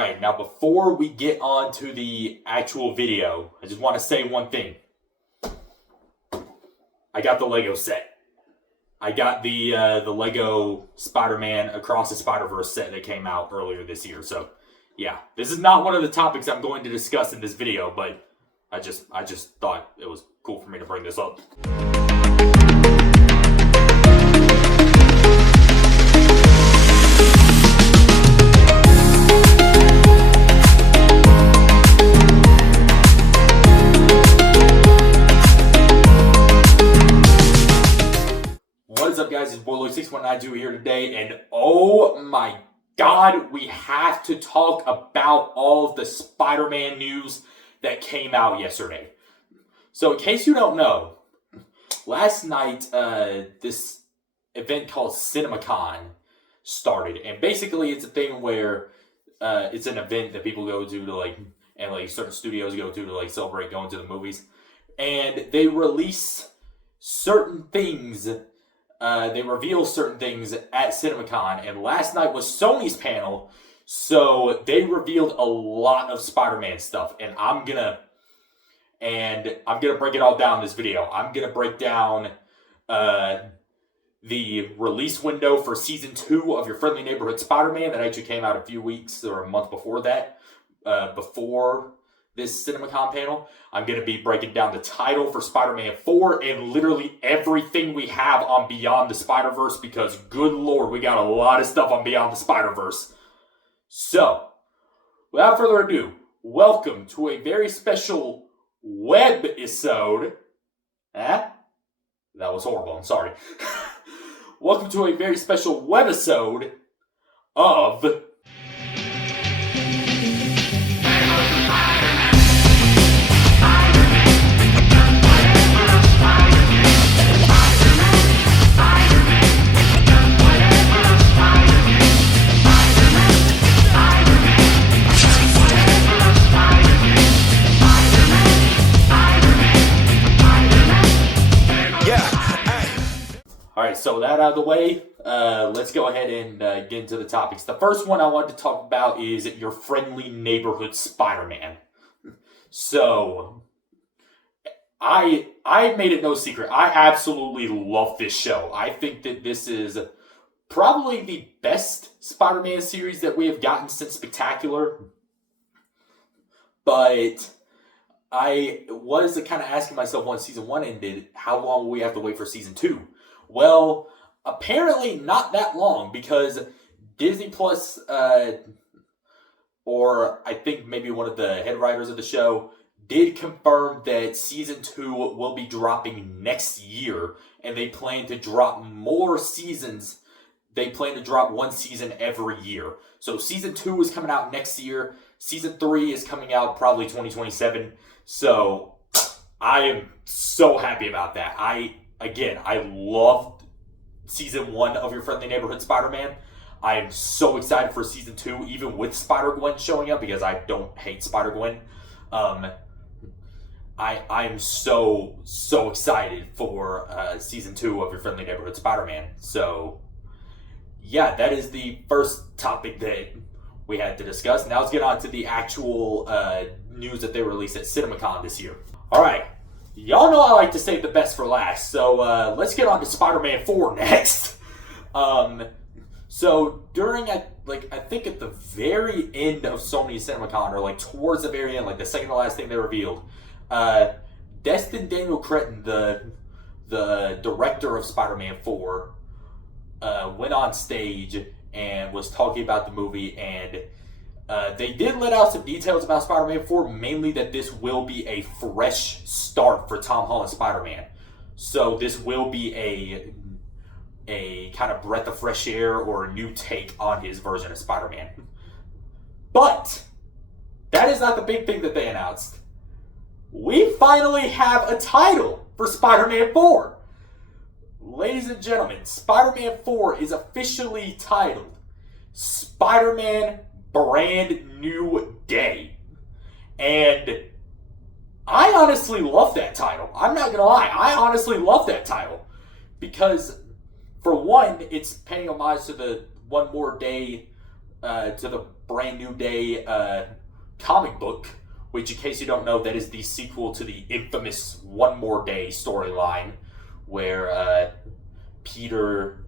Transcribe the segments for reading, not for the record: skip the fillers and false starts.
Alright, now before we get on to the actual video, I just want to say one thing. I got the Lego set. I got the Lego Spider-Man Across the Spider-Verse set that came out earlier this year. So, yeah, this is not one of the topics I'm going to discuss in this video, but I just thought it was cool for me to bring this up. What is up, guys? It's Boyloid6192 here today, and oh my god, we have to talk about all of the Spider-Man news that came out yesterday. So, in case you don't know, last night, this event called CinemaCon started, and basically it's a thing where it's an event that people go to and certain studios go to celebrate going to the movies, and they release certain things. They reveal certain things at CinemaCon, and last night was Sony's panel, so they revealed a lot of Spider-Man stuff, and I'm gonna break it all down in this video. I'm gonna break down the release window for Season 2 of Your Friendly Neighborhood Spider-Man that actually came out a few weeks or a month before that, before this CinemaCon panel. I'm going to be breaking down the title for Spider-Man 4 and literally everything we have on Beyond the Spider-Verse, because good lord, we got a lot of stuff on Beyond the Spider-Verse. So, without further ado, welcome to a very special WEBisode. That was horrible, I'm sorry. Welcome to a very special WEBisode of Alright, so that out of the way, let's go ahead and get into the topics. The first one I wanted to talk about is Your Friendly Neighborhood Spider-Man. So, I made it no secret. I absolutely love this show. I think that this is probably the best Spider-Man series that we have gotten since Spectacular. But I was kind of asking myself once Season 1 ended, how long will we have to wait for Season 2? Well, apparently not that long, because Disney Plus, or I think maybe one of the head writers of the show, did confirm that Season 2 will be dropping next year, and they plan to drop more seasons. They plan to drop one season every year. So Season 2 is coming out next year. Season 3 is coming out probably 2027. So I am so happy about that. I loved Season 1 of Your Friendly Neighborhood Spider-Man. I am so excited for Season 2, even with Spider-Gwen showing up, because I don't hate Spider-Gwen. I'm so excited for Season 2 of Your Friendly Neighborhood Spider-Man. So, yeah, that is the first topic that we had to discuss. Now let's get on to the actual news that they released at CinemaCon this year. Alright. Y'all know I like to save the best for last, so let's get on to Spider-Man 4 next. So during, I think at the very end of Sony's CinemaCon, or towards the very end, the second to last thing they revealed, Destin Daniel Cretton, the director of Spider-Man 4, went on stage and was talking about the movie, and they did let out some details about Spider-Man 4, mainly that this will be a fresh start for Tom Holland's Spider-Man. So this will be a kind of breath of fresh air or a new take on his version of Spider-Man. But that is not the big thing that they announced. We finally have a title for Spider-Man 4. Ladies and gentlemen, Spider-Man 4 is officially titled Spider-Man Brand New Day. And I honestly love that title. I'm not gonna lie, I honestly love that title. Because, for one, it's paying homage to the one more day, to the Brand New Day comic book, which, in case you don't know, that is the sequel to the infamous One More Day storyline, where Peter,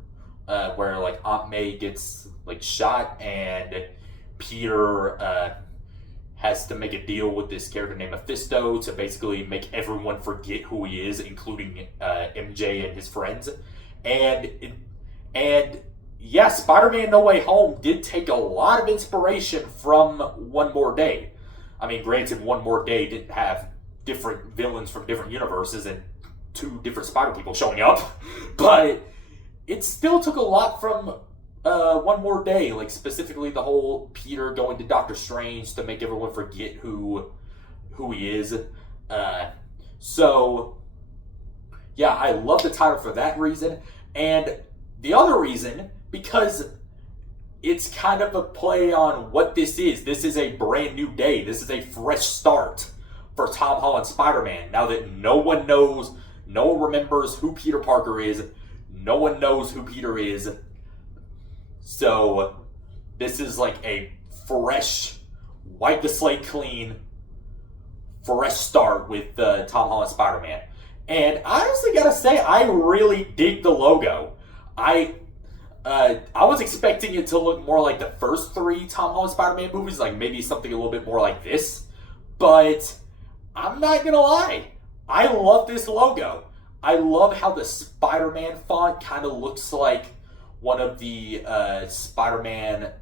where like Aunt May gets like shot, and Peter has to make a deal with this character named Mephisto to basically make everyone forget who he is, including MJ and his friends. And yeah, Spider-Man No Way Home did take a lot of inspiration from One More Day. I mean, granted, One More Day didn't have different villains from different universes and two different Spider people showing up, but it still took a lot from One More Day, like specifically the whole Peter going to Doctor Strange to make everyone forget who he is. So yeah, I love the title for that reason, and the other reason because it's kind of a play on what this is. This is a brand new day. This is a fresh start for Tom Holland's Spider-Man. Now that no one knows, no one remembers who Peter Parker is, no one knows who Peter is. So this is like a fresh, wipe the slate clean, fresh start with Tom Holland's Spider-Man. And I honestly gotta say, I really dig the logo. I was expecting it to look more like the first three Tom Holland Spider-Man movies, like maybe something a little bit more like this. But I'm not gonna lie, I love this logo. I love how the Spider-Man font kind of looks like one of the Spider-Man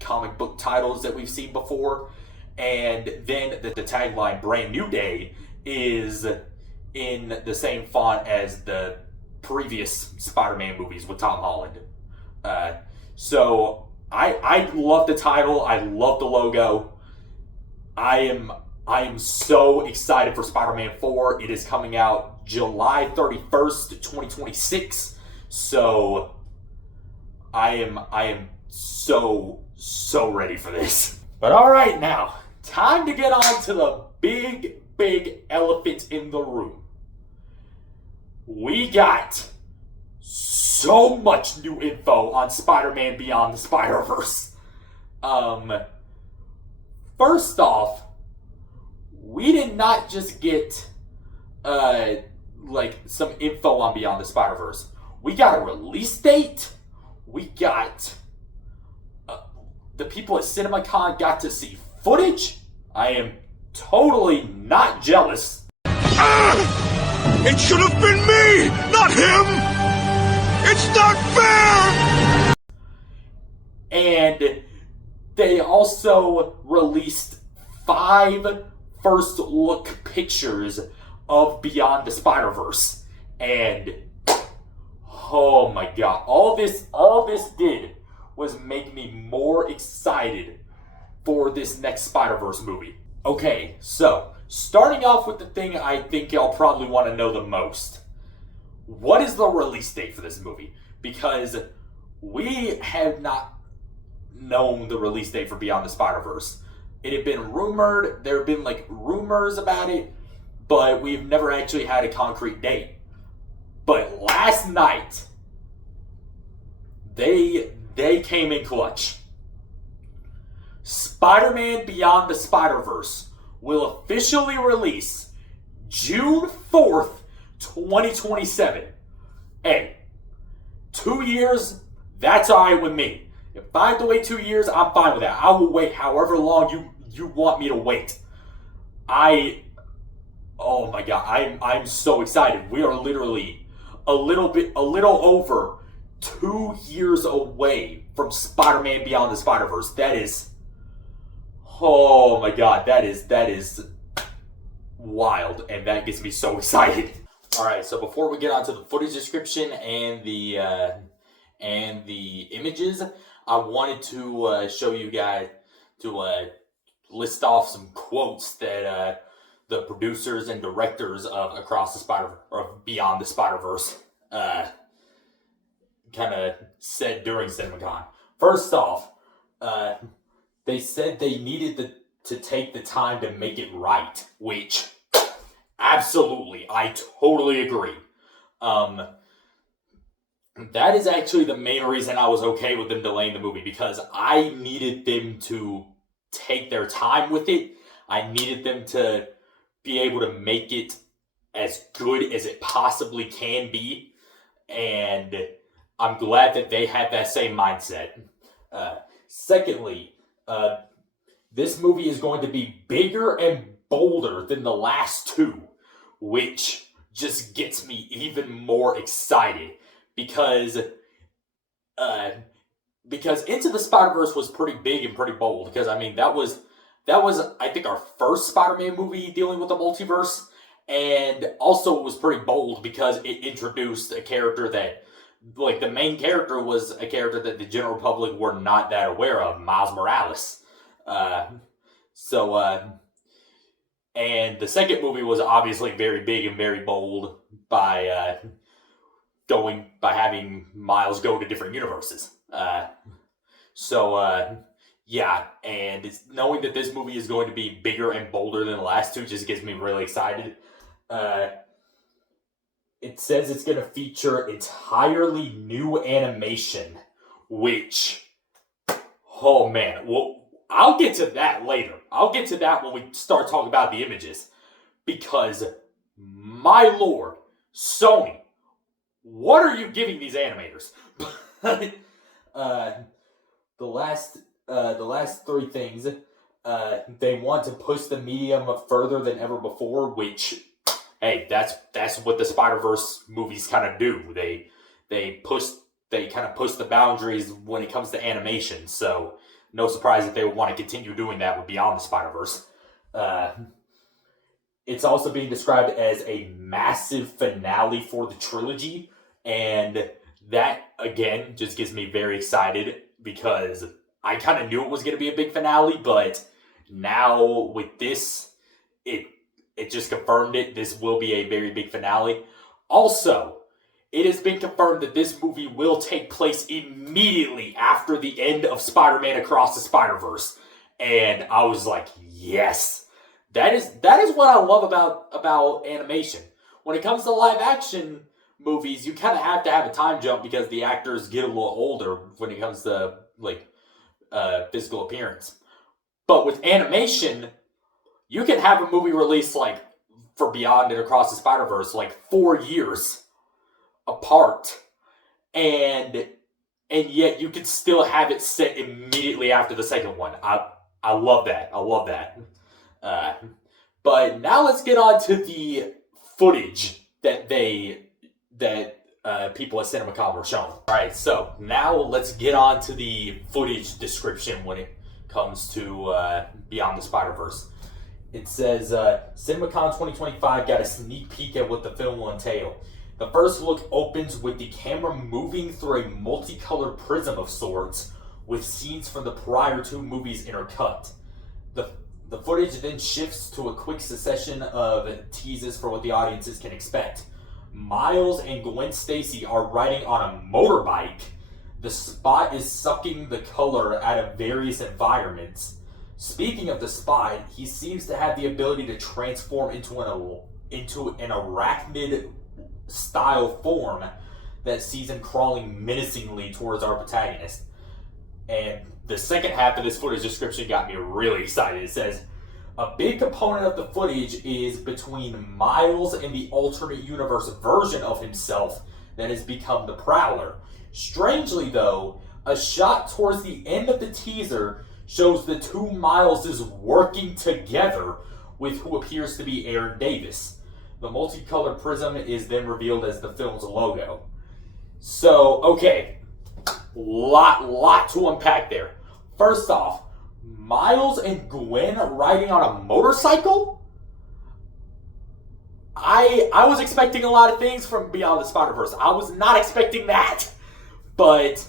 comic book titles that we've seen before. And then the tagline, Brand New Day, is in the same font as the previous Spider-Man movies with Tom Holland. So I love the title. I love the logo. I am so excited for Spider-Man 4. It is coming out July 31st, 2026. So I am so ready for this. But all right, now time to get on to the big elephant in the room. We got so much new info on Spider-Man Beyond the Spider-Verse. First off, we did not just get like some info on Beyond the Spider-Verse. We got a release date. We got the people at CinemaCon got to see footage. I am totally not jealous. It should have been me, not him! It's not fair! And they also released 5 first look pictures of Beyond the Spider-Verse. And oh my god, all this did was make me more excited for this next Spider-Verse movie. Okay, so starting off with the thing I think y'all probably want to know the most. What is the release date for this movie? Because we have not known the release date for Beyond the Spider-Verse. It had been rumored, there have been like rumors about it, but we've never actually had a concrete date. But last night, they came in clutch. Spider-Man Beyond the Spider-Verse will officially release June 4th, 2027. Hey, 2 years, that's alright with me. If I have to wait 2 years, I'm fine with that. I will wait however long you want me to wait. Oh my god, I'm so excited. We are literally a little over 2 years away from Spider-Man Beyond the Spider-Verse. That is, oh my god, that is wild, and that gets me so excited. All right, so before we get on to the footage description and the images, I wanted to show you guys, to list off some quotes that the producers and directors of Beyond the Spider-Verse kind of said during CinemaCon. First off, they said they needed to take the time to make it right, which absolutely, I totally agree. That is actually the main reason I was okay with them delaying the movie, because I needed them to take their time with it. I needed them to be able to make it as good as it possibly can be, and I'm glad that they had that same mindset. Secondly, this movie is going to be bigger and bolder than the last two, which just gets me even more excited. Because Into the Spider-Verse was pretty big and pretty bold. Because I mean that was I think our first Spider-Man movie dealing with the multiverse, and also it was pretty bold because it introduced a character that, like, the main character was a character that the general public were not that aware of, Miles Morales. And the second movie was obviously very big and very bold by having Miles go to different universes. Yeah, and knowing that this movie is going to be bigger and bolder than the last two just gets me really excited. It says it's going to feature entirely new animation, which, oh man, well, I'll get to that later. I'll get to that when we start talking about the images. Because, my lord, Sony, what are you giving these animators? The last three things, they want to push the medium further than ever before, which, hey, that's what the Spider-Verse movies kind of do. They kind of push the boundaries when it comes to animation. So no surprise that they would want to continue doing that with Beyond the Spider-Verse. It's also being described as a massive finale for the trilogy, and that, again, just gets me very excited because I kind of knew it was going to be a big finale, but now with this, it just confirmed it. This will be a very big finale. Also, it has been confirmed that this movie will take place immediately after the end of Spider-Man Across the Spider-Verse. And I was like, yes. That is what I love about animation. When it comes to live action movies, you kind of have to have a time jump because the actors get a little older when it comes to physical appearance. But with animation, you can have a movie released for Beyond and Across the Spider-Verse 4 years apart, and yet you can still have it set immediately after the second one. I love that. I love that. But now let's get on to the footage that people at CinemaCon were showing. Alright, so now let's get on to the footage description when it comes to Beyond the Spider-Verse. It says, CinemaCon 2025 got a sneak peek at what the film will entail. The first look opens with the camera moving through a multicolored prism of sorts, with scenes from the prior two movies intercut. The footage then shifts to a quick succession of teases for what the audiences can expect. Miles and Gwen Stacy are riding on a motorbike. The Spot is sucking the color out of various environments. Speaking of the Spot, he seems to have the ability to transform into an arachnid-style form that sees him crawling menacingly towards our protagonist. And the second half of this footage description got me really excited. It says, a big component of the footage is between Miles and the alternate universe version of himself that has become the Prowler. Strangely though, a shot towards the end of the teaser shows the two Mileses working together with who appears to be Aaron Davis. The multicolored prism is then revealed as the film's logo. So, okay, lot to unpack there. First off, Miles and Gwen riding on a motorcycle? I was expecting a lot of things from Beyond the Spider-Verse. I was not expecting that, but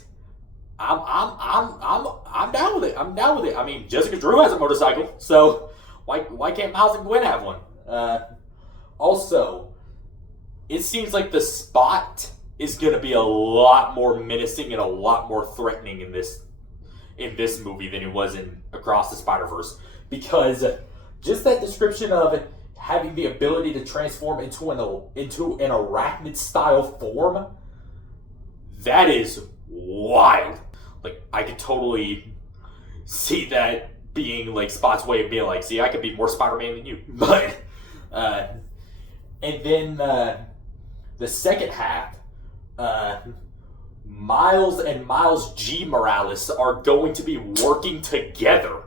I'm down with it. I'm down with it. I mean, Jessica Drew has a motorcycle, so why can't Miles and Gwen have one? Also, it seems like the Spot is going to be a lot more menacing and a lot more threatening in this movie than it was in Across the Spider-Verse, because just that description of having the ability to transform into an arachnid style form, That is wild. Like, I could totally see that being like Spot's way of being like, see, I could be more Spider-Man than you. But, and then the second half, Miles and Miles G. Morales are going to be working together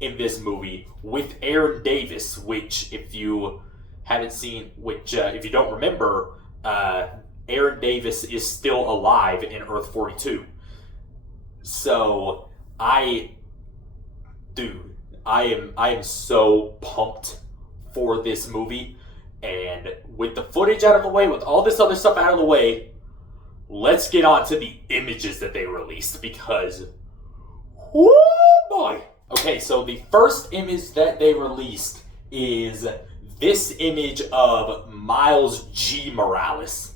in this movie with Aaron Davis, which, if you haven't seen, if you don't remember, Aaron Davis is still alive in Earth 42. So, I am so pumped for this movie. And with the footage out of the way, with all this other stuff out of the way, let's get on to the images that they released, because, whoo boy! Okay, so the first image that they released is this image of Miles G. Morales.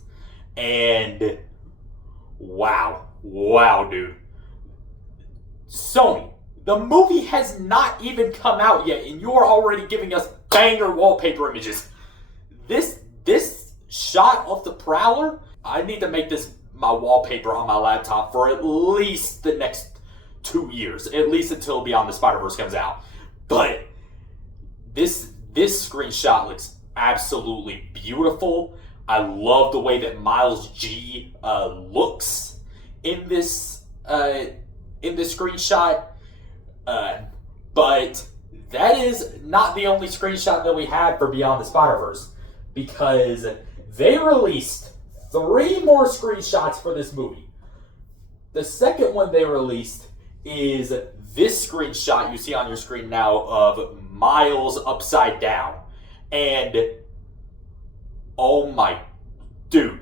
And, wow, dude. Sony, the movie has not even come out yet, and you're already giving us banger wallpaper images. This shot of the Prowler, I need to make this my wallpaper on my laptop for at least the next 2 years, at least until Beyond the Spider-Verse comes out. But this screenshot looks absolutely beautiful. I love the way that Miles G looks in this screenshot. But that is not the only screenshot that we had for Beyond the Spider-Verse, because they released 3 more screenshots for this movie. The second one they released is this screenshot you see on your screen now of Miles upside down. And, oh my, dude,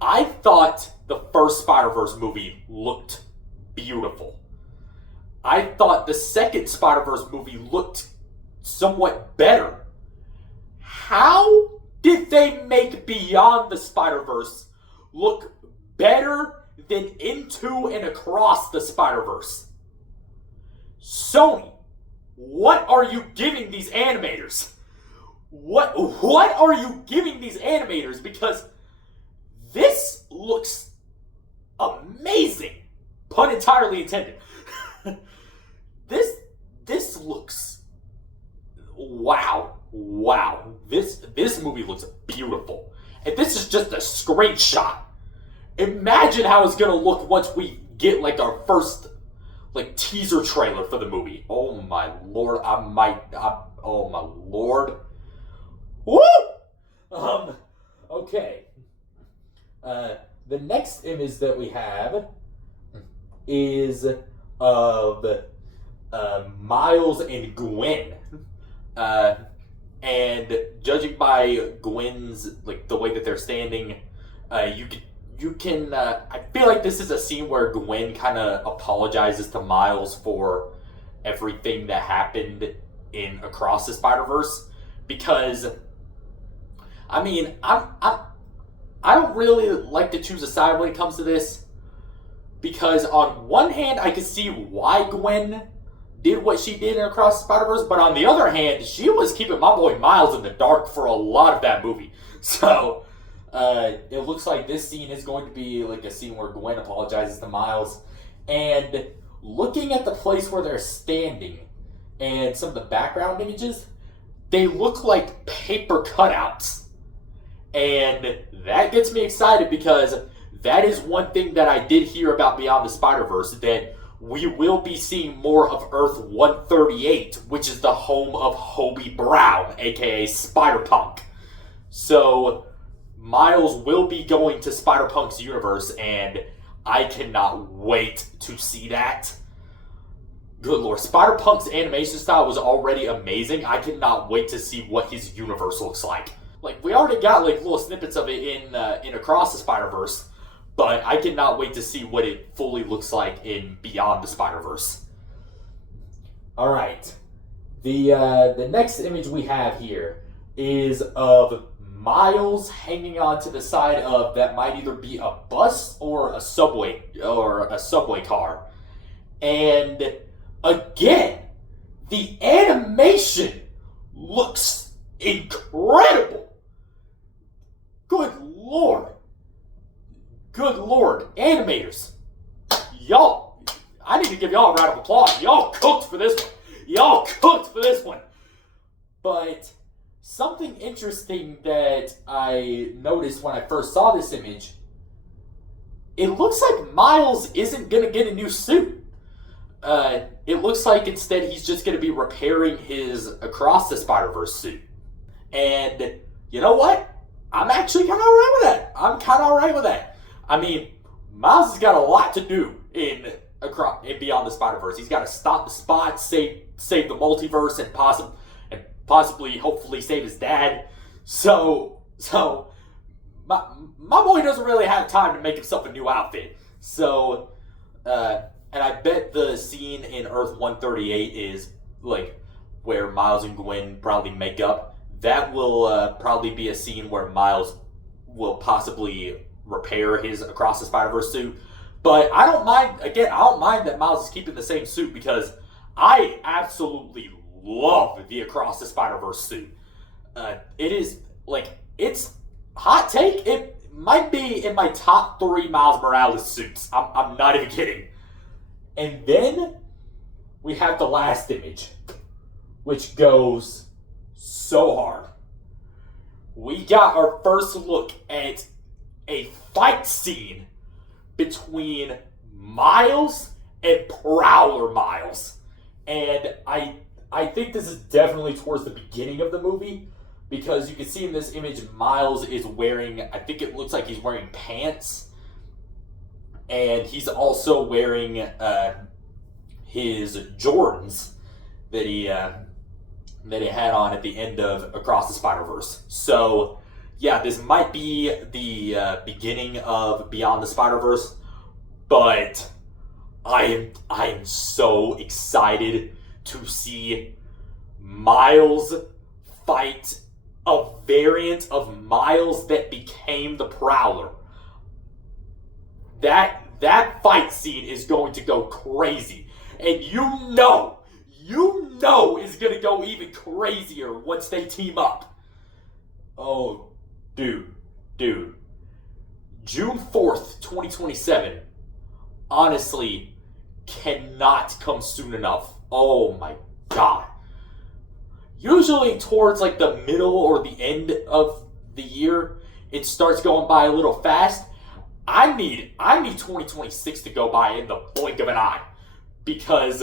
I thought the first Spider-Verse movie looked beautiful. I thought the second Spider-Verse movie looked somewhat better. How did they make Beyond the Spider-Verse look better than Into and Across the Spider-Verse? Sony, what are you giving these animators? What are you giving these animators? Because this looks amazing. Pun entirely intended. This looks wow. This movie looks beautiful. And this is just a screenshot. Imagine how it's gonna look once we get like our first like teaser trailer for the movie. Oh my lord, oh my lord. Woo! Okay. The next image that we have is of Miles and Gwen. And judging by Gwen's, like, the way that they're standing, you can I feel like this is a scene where Gwen kind of apologizes to Miles for everything that happened in Across the Spider-Verse, because, I mean, I don't really like to choose a side when it comes to this, because on one hand, I can see why Gwen did what she did in Across the Spider-Verse, but on the other hand, she was keeping my boy Miles in the dark for a lot of that movie. So, it looks like this scene is going to be like a scene where Gwen apologizes to Miles. And looking at the place where they're standing and some of the background images, they look like paper cutouts. And that gets me excited, because that is one thing that I did hear about Beyond the Spider-Verse, that we will be seeing more of Earth 138, which is the home of Hobie Brown, aka Spider-Punk. So, Miles will be going to Spider-Punk's universe, and I cannot wait to see that. Good lord, Spider-Punk's animation style was already amazing. I cannot wait to see what his universe looks like. Like, we already got like little snippets of it in Across the Spider-Verse, but I cannot wait to see what it fully looks like in Beyond the Spider-Verse. Alright. The next image we have here is of Miles hanging onto the side of that might either be a bus or a subway car. And again, the animation looks incredible. Good lord. good lord, animators, y'all, I need to give y'all a round of applause. Y'all cooked for this one. Y'all cooked for this one. But something interesting that I noticed when I first saw this image, it looks like Miles isn't going to get a new suit. It looks like instead he's just going to be repairing his Across the Spider-Verse suit. And you know what? I'm actually kind of alright with that. I mean, Miles has got a lot to do in Beyond the Spider-Verse. He's got to stop the Spot, save the multiverse, and possibly, hopefully, save his dad. So my boy doesn't really have time to make himself a new outfit. So, and I bet the scene in Earth 138 is like where Miles and Gwen probably make up. That will probably be a scene where Miles will possibly repair his Across the Spider-Verse suit. But I don't mind that Miles is keeping the same suit because I absolutely love the Across the Spider-Verse suit. It is, it's hot take. It might be in my top 3 Miles Morales suits. I'm not even kidding. And then we have the last image, which goes so hard. We got our first look at a fight scene between Miles and Prowler Miles. And I think this is definitely towards the beginning of the movie, because you can see in this image Miles is wearing, I think it looks like he's wearing pants, and he's also wearing his Jordans that he had on at the end of Across the Spider-Verse. So yeah, this might be the beginning of Beyond the Spider-Verse, but I am so excited to see Miles fight a variant of Miles that became the Prowler. That fight scene is going to go crazy. And you know it's going to go even crazier once they team up. Oh, dude. June 4th, 2027, honestly, cannot come soon enough. Oh my god. Usually towards like the middle or the end of the year, it starts going by a little fast. I need 2026 to go by in the blink of an eye, because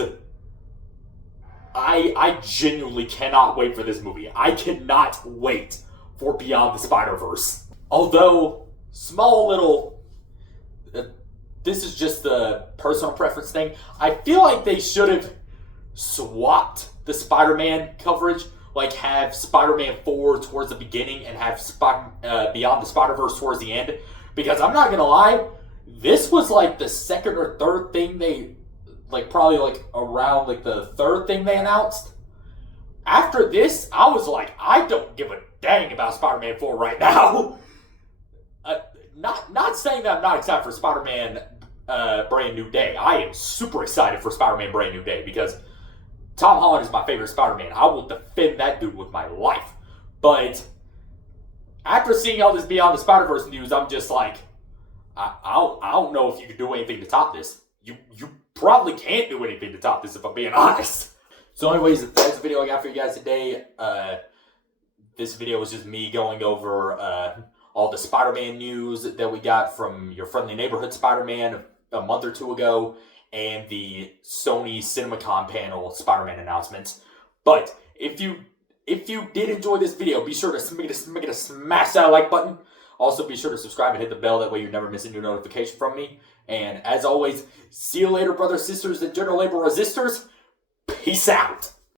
I genuinely cannot wait for this movie. I cannot wait for Beyond the Spider-Verse. Although, small little, this is just a personal preference thing, I feel like they should have swapped the Spider-Man coverage, like have Spider-Man 4 towards the beginning and have Beyond the Spider-Verse towards the end. Because I'm not gonna lie, this was like the second or third thing they, probably around the third thing they announced. After this, I was like, I don't give a dang about Spider-Man 4 right now. Not saying that I'm not excited for Spider-Man Brand New Day. I am super excited for Spider-Man Brand New Day because Tom Holland is my favorite Spider-Man. I will defend that dude with my life. But after seeing all this Beyond the Spider-Verse news, I'm just like, I don't know if you can do anything to top this. You probably can't do anything to top this, if I'm being honest. So anyways, that's the video I got for you guys today. This video was just me going over all the Spider-Man news that we got from your friendly neighborhood Spider-Man a month or two ago, and the Sony CinemaCon panel Spider-Man announcements. But if you did enjoy this video, be sure to smash that like button. Also, be sure to subscribe and hit the bell. That way you never miss a new notification from me. And as always, see you later, brothers, sisters, and general labor resistors. Peace out.